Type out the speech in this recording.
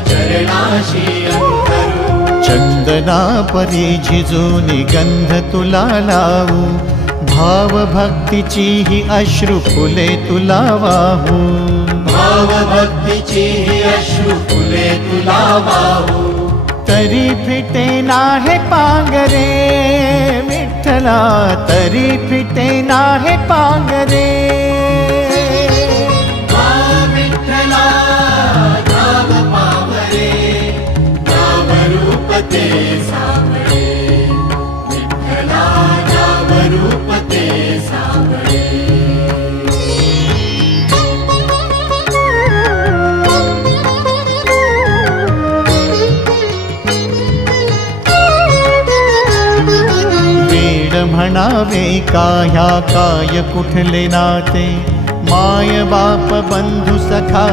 चरणाशी अंतरू। चंदना परी झिजूनी गंध तुला लावू, भाव भक्तीची ही अश्रु फुले तुला वाहू। भाव भक्तीची ही अश्रु फुले तुला वाहू। तरी फिटे नाहे पांगरे विठ्ठला, तरी फिटे नाहे पांगरे। विठ्ठला नाम पावरे, नाम रूप ते सावळे। विठ्ठला नाम रूप ते सावळे। म्हणावे काह्या काय कुठले नाते, माय बाप बंधु सखा